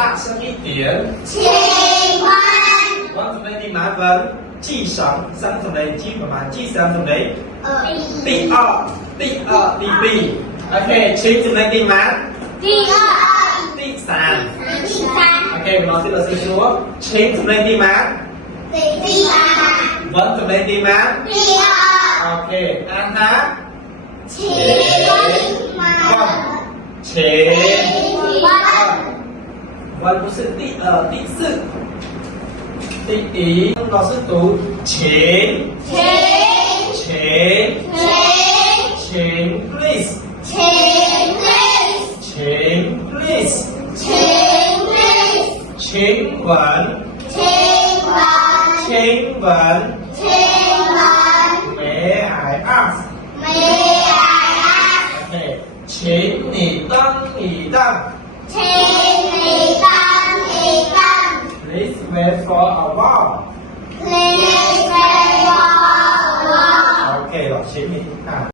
大声一点。请问揾同你點買份？G 上三同你 G 同埋 G 三同你。第二，第 B。OK， 請同你點買？第二、第三。第三、OK，老師老師說，請同你點買？第三、揾同你點買？第二、 OK， 按下。请问请问不是第二、第四、第一，老师读请please， 请问 May I ask？ OK， 请你当一当。Please wait for a while。OK， 老師你啊。